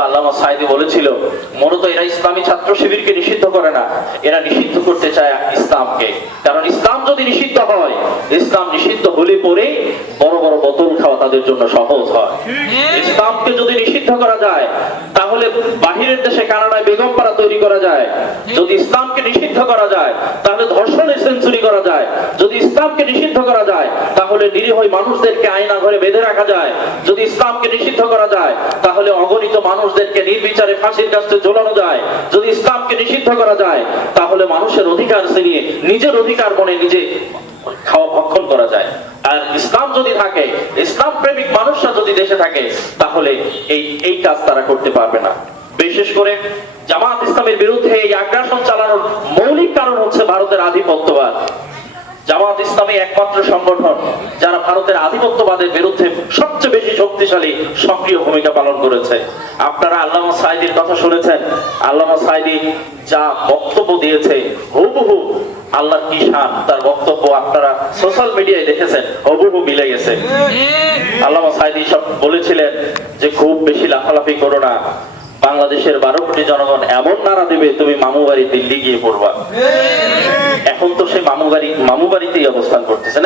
আল্লামা সাইদি বলেছিল, মূলত এরা ইসলামী ছাত্র শিবিরকে নিষিদ্ধ করে না। এরা নিষিদ্ধ করতে চায় ইসলামকে। কারণ ইসলাম যদি নিষিদ্ধ হয়, ইসলাম নিষিদ্ধ হলে পরে বড় বড় বোতল খাওয়া তাদের জন্য সহজ হয়। ইসলামকে যদি নিষিদ্ধ করা যায়, তাহলে বাহিরের দেশে কানাডায় বেগম পাড়া তৈরি করা যায়। যদি ইসলামকে নিষিদ্ধ করা যায়, তাহলে ধর্ষণের সেঞ্চুরি করা যায়। যদি ইসলামকে নিষিদ্ধ করা যায়, তাহলে নিরীহ মানুষদেরকে আয়না ঘরে বেঁধে রাখা যায়। যদি ইসলামকে নিষিদ্ধ করা যায় তাহলে অগণিত মানুষদেরকে নির্বিচারে ফাঁসির কাছে ঝোলানো যায়। যদি ইসলামকে নিষিদ্ধ করা যায়, তাহলে মানুষের অধিকার ছিনিয়ে নিজের অধিকার মনে নিজে খাওয়া ভক্ষণ করা যায়। আর ইসলাম যদি থাকে, ইসলাম প্রেমিক মানুষরা যদি দেশে থাকে, তাহলে এই এই কাজ তারা করতে পারবে না। বিশেষ করে জামাত ইসলামের বিরুদ্ধে এই আগ্রাসন চালানোর মৌলিক কারণ হচ্ছে ভারতের আধিপত্যবাদ। জামাত ইসলামী একমাত্র সংগঠন, যারা ভারতের আধিপত্যবাদের বিরুদ্ধে সবচেয়ে বেশি শক্তিশালী, সক্রিয় ভূমিকা পালন করেছে। আপনারা আল্লামা সাইদির কথা শুনেছেন। আল্লামা সাইদি যা বক্তব্য দিয়েছে, হুবহু আল্লাহর কি শান, তার বক্তব্য আপনারা সোশ্যাল মিডিয়ায় দেখেছেন, হুবহু মিলে গেছে। আল্লামা সাইদি সব বলেছিলেন যে, খুব বেশি লাফালাফি করো না। বাংলাদেশের বারো কোটি জনগণ এমন নাড়া দেবে, তুমি মামু বাড়ি দিল্লি গিয়ে পড়বা। মামু বাড়িতেই অবস্থান করতেছে।